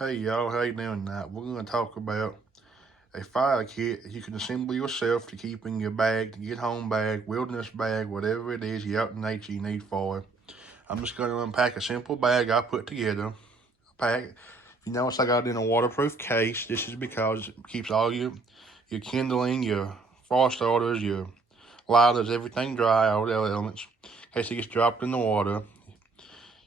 Hey y'all, how you doing tonight? We're going to talk about a fire kit you can assemble yourself to keep in your bag, to get home bag, wilderness bag, whatever it is you're out in nature you need for it. I'm just going to unpack a simple bag I put together. You notice I got it in a waterproof case. This is because it keeps all your kindling, your fire starters, your lighters, everything dry, all the elements. In case it gets dropped in the water.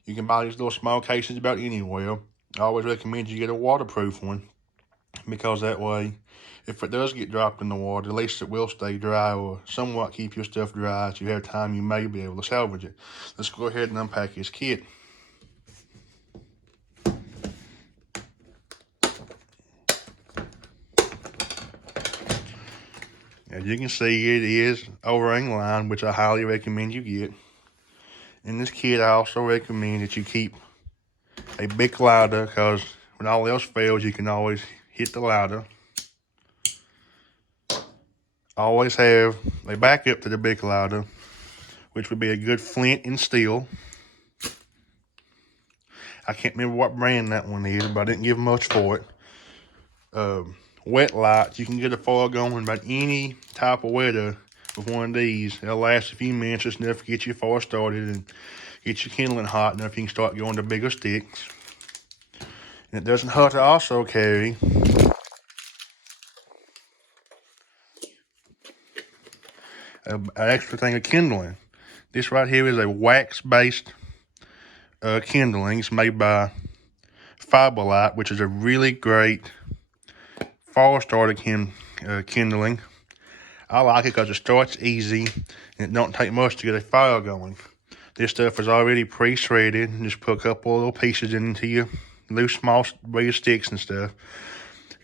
You can buy these little small cases about anywhere. I always recommend you get a waterproof one because that way, if it does get dropped in the water, at least it will stay dry or somewhat keep your stuff dry so you have time you may be able to salvage it. Let's go ahead and unpack this kit. As you can see, it is O-ring line, which I highly recommend you get. In this kit, I also recommend that you keep a big lighter because when all else fails, you can always hit the lighter. Always have a backup to the big lighter, which would be a good flint and steel. I can't remember what brand that one is, but I didn't give much for it. Wet lights, you can get a fire going about any type of weather with one of these. It'll last a few minutes, just enough to get your fire started and get your kindling hot enough you can start going to bigger sticks. And it doesn't hurt to also carry an extra thing of kindling. This right here is a wax-based kindling. It's made by Fiberlight, which is a really great fire starter kindling. I like it because it starts easy and it don't take much to get a fire going. This stuff is already pre-shredded. Just put a couple of little pieces into your loose small sticks and stuff.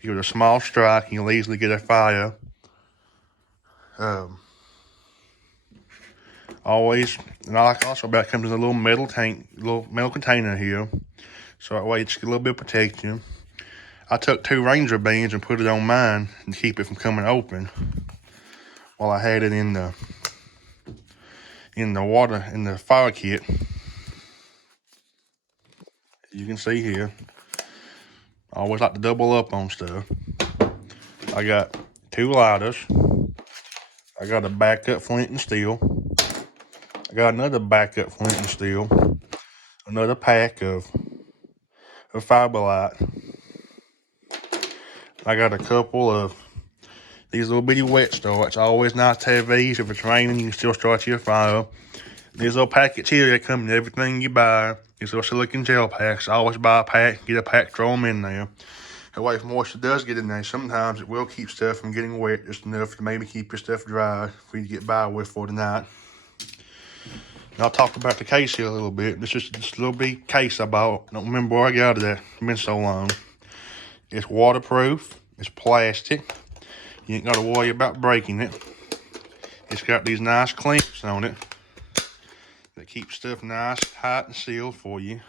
Give it a small strike and you'll easily get a fire. Always, and I like also about it comes in a little metal container here. So that way it's a little bit of protection. I took 2 Ranger beans and put it on mine to keep it from coming open while I had it in the water, in the fire kit. As you can see here, I always like to double up on stuff. I got 2 lighters. I got a backup flint and steel. I got another backup flint and steel. Another pack of Fiberlight. I got a couple of these little bitty wet starts. Always nice to have these. If it's raining, you can still start your fire. These little packets here that come in everything you buy. These little silicone gel packs. I always buy a pack, get a pack, throw them in there. That way, if moisture does get in there, sometimes it will keep stuff from getting wet just enough to maybe keep your stuff dry for you to get by with for the night. And I'll talk about the case here a little bit. This is this little big case I bought. I don't remember where I got it at. It's been so long. It's waterproof. It's plastic. You ain't got to worry about breaking it. It's got these nice clamps on it that keep stuff nice, tight, and sealed for you.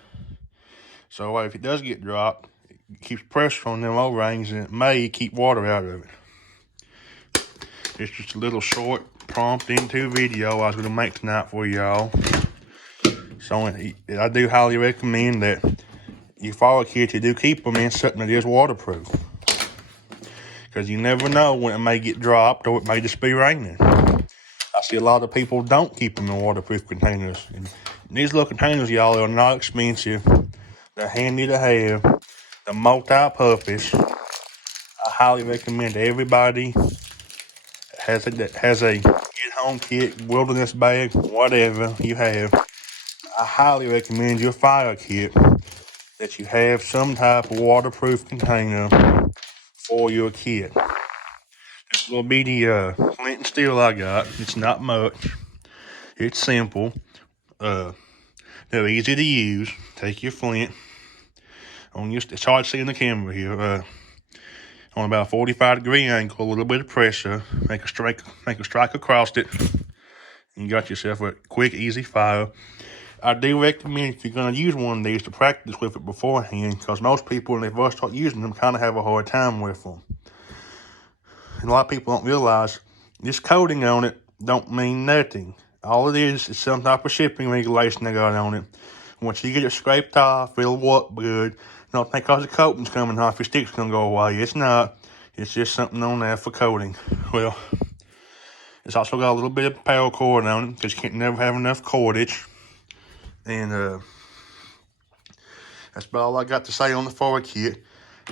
So if it does get dropped, it keeps pressure on them O-rings and it may keep water out of it. It's just a little short, impromptu video I was going to make tonight for y'all. So I do highly recommend that you fire kit, you do keep them in something that is waterproof. Because you never know when it may get dropped or it may just be raining. I see a lot of people don't keep them in waterproof containers. And these little containers, y'all, are not expensive. They're handy to have. They're multi-purpose. I highly recommend everybody that has a get-home kit, wilderness bag, whatever you have. I highly recommend your fire kit that you have some type of waterproof container for your kit. This little bitty flint and steel I got. It's not much. It's simple. They're easy to use. Take your flint. It's hard to see in the camera here. On about a 45-degree angle, a little bit of pressure. Make a strike across it. And you got yourself a quick, easy fire. I do recommend if you're going to use one of these to practice with it beforehand, because most people, when they first start using them, kind of have a hard time with them. And a lot of people don't realize this coating on it don't mean nothing. All it is some type of shipping regulation they got on it. Once you get it scraped off, it'll work good. Don't think cause the coating's coming off, your stick's gonna go away. It's not. It's just something on there for coating. Well, it's also got a little bit of power cord on it because you can't never have enough cordage. And that's about all I got to say on the Ford kit.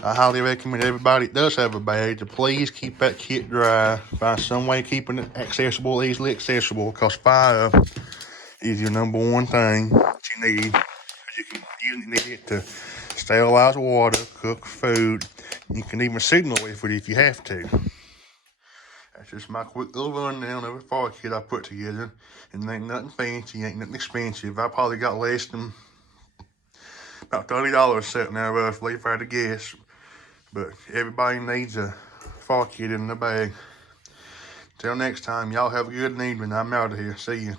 I highly recommend everybody that does have a bag to please keep that kit dry. Find some way of keeping it accessible, easily accessible, because fire is your number one thing that you need. You need it to sterilize water, cook food. You can even signal with it if you have to. That's just my quick little rundown of a fire kit I put together. And ain't nothing fancy, ain't nothing expensive. I probably got less than about $30 sitting there roughly if I had to guess. But everybody needs a fire kit in the bag. Till next time, y'all have a good evening. I'm out of here. See you.